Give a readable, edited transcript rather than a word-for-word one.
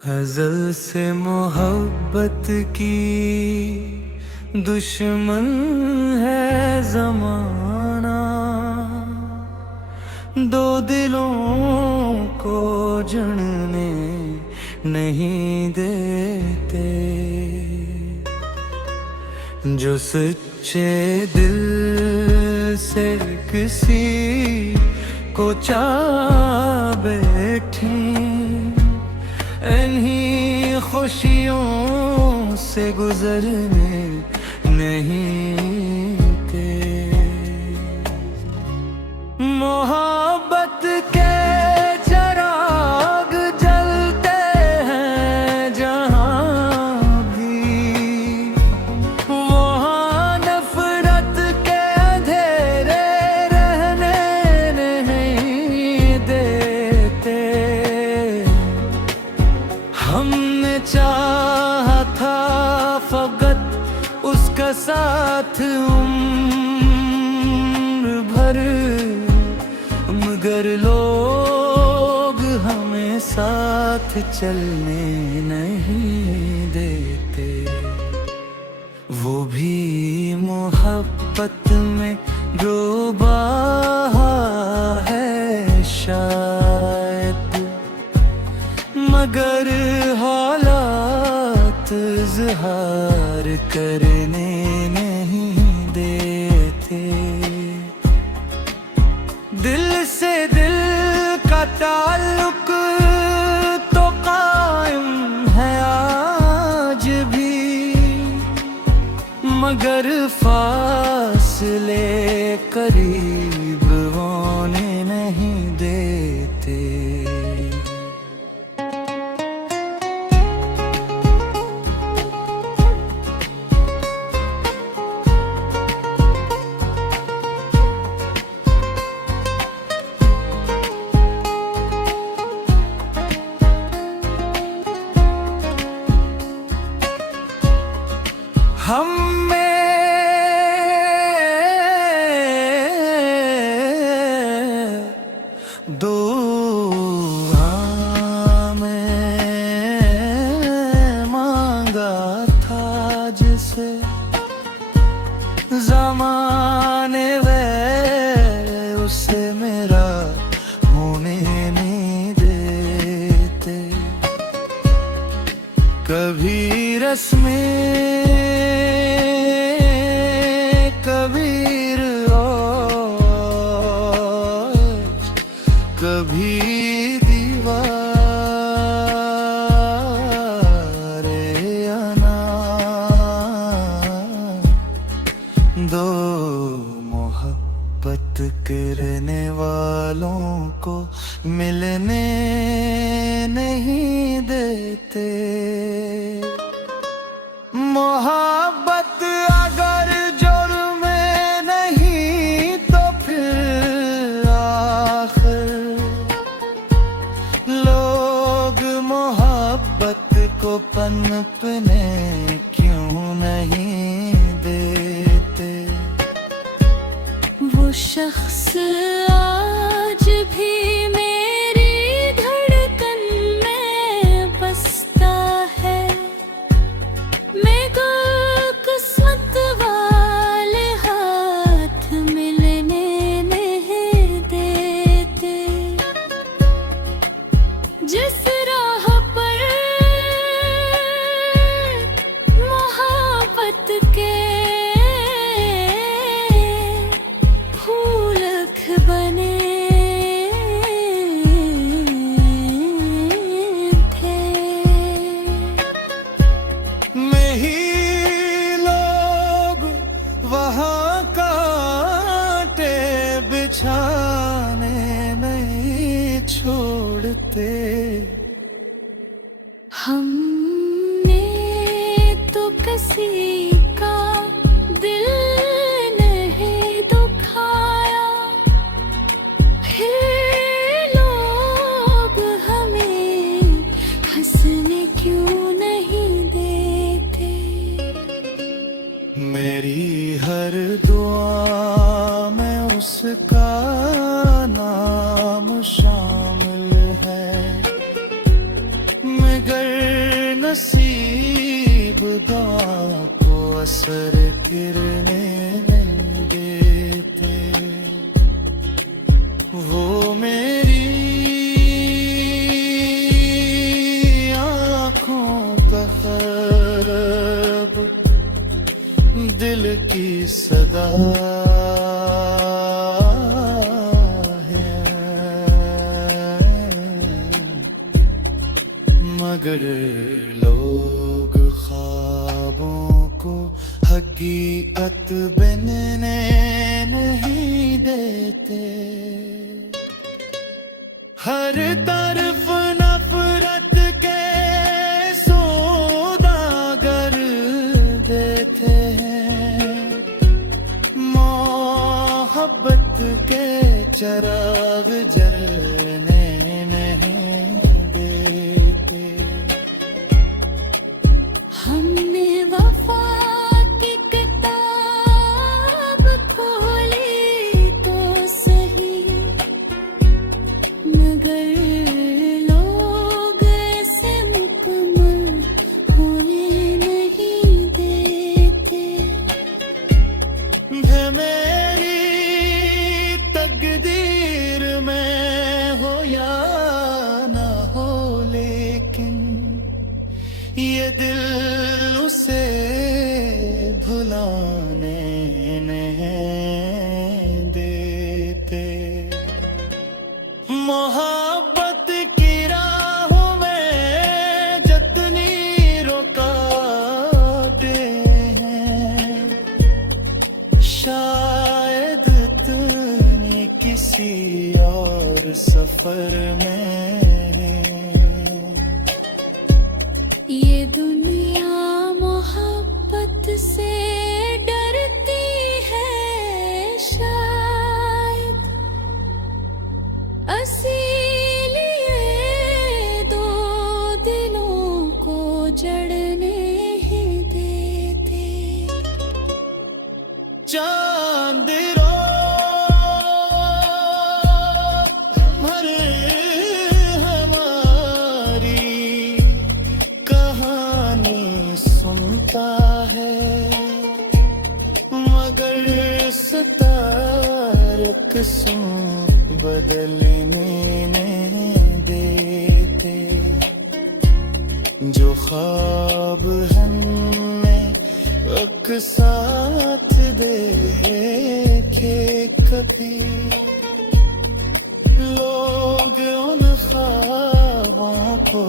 अज़ल से मोहब्बत की दुश्मन है ज़माना, दो दिलों को जुड़ने नहीं देते। जो सच्चे दिल से किसी को चाह बैठे, इन्हीं खुशियों से गुजरने नहीं दे। मोहब्बत के चिराग जलते हैं जहाँ भी, वहाँ नफरत के अंधेरे रहने नहीं देते। हमने चाहा था फकत उसका साथ उम्र भर, मगर लोग हमें साथ चलने नहीं देते। वो भी मोहब्बत में डूबा है शायद, मगर हालात इज़हार करने नहीं देते। दिल से दिल का ताल्लुक तो कायम है आज भी, मगर फासले करीब होने नहीं देते। हम में दुआ में मांगा था जिसे ज़माने वे उसे मेरा होने नहीं देते। कभी रस्में कबीर और कभी दीवारें अना, दो मोहब्बत करने वालों को मिलने नहीं देते। मोहब्बत अगर जुर्म नहीं तो फिर आखिर लोग मोहब्बत को पनपने क्यों नहीं देते। वो शख्स आज भी मेरी धड़कन में बसता है, मैं को किस्मत वाले हाथ मिलने नहीं देते। जिस राह पर मोहब्बत के फूल बने थे, में ही लोग वहाँ कांटे बिछाने नहीं छोड़ते। हमने तो किसी का दिल नहीं दुखाया, फिर लोग हमें हंसने क्यों नहीं देते। मेरी हर दुआ में उसका नाम शामिल है, मैं गर नसीब दुआ को असर गिरने नहीं देते, वो मेरी आँखों का ख्वाब दिल की सदा मगर लोग ख्वाबों को हकीकत बनने नहीं देते। हर तरफ नफरत के सौदागर देते हैं, मोहब्बत के चराग जलने नहीं देते। हमने वफा की किताब खोली तो सही, मगर लोग ऐसे मुकम्मल होने नहीं देते। मेरी तकदीर में हो या ना हो, लेकिन ये दिल उसे भुलाने नहीं देते। मोहब्बत की राहों में जितनी रुकावटें हैं, शायद इतनी किसी और सफर में है। ये दुनिया मोहब्बत से डरती है शायद, इसीलिए दो दिलों को जड़ने ही देते। चांद रात भर हमारी कहानी सुनता है, मगर सितारक सुन बदलने नहीं देते। जो ख्वाब हमने एक साथ देखे कभी, लोग उन ख्वाबों को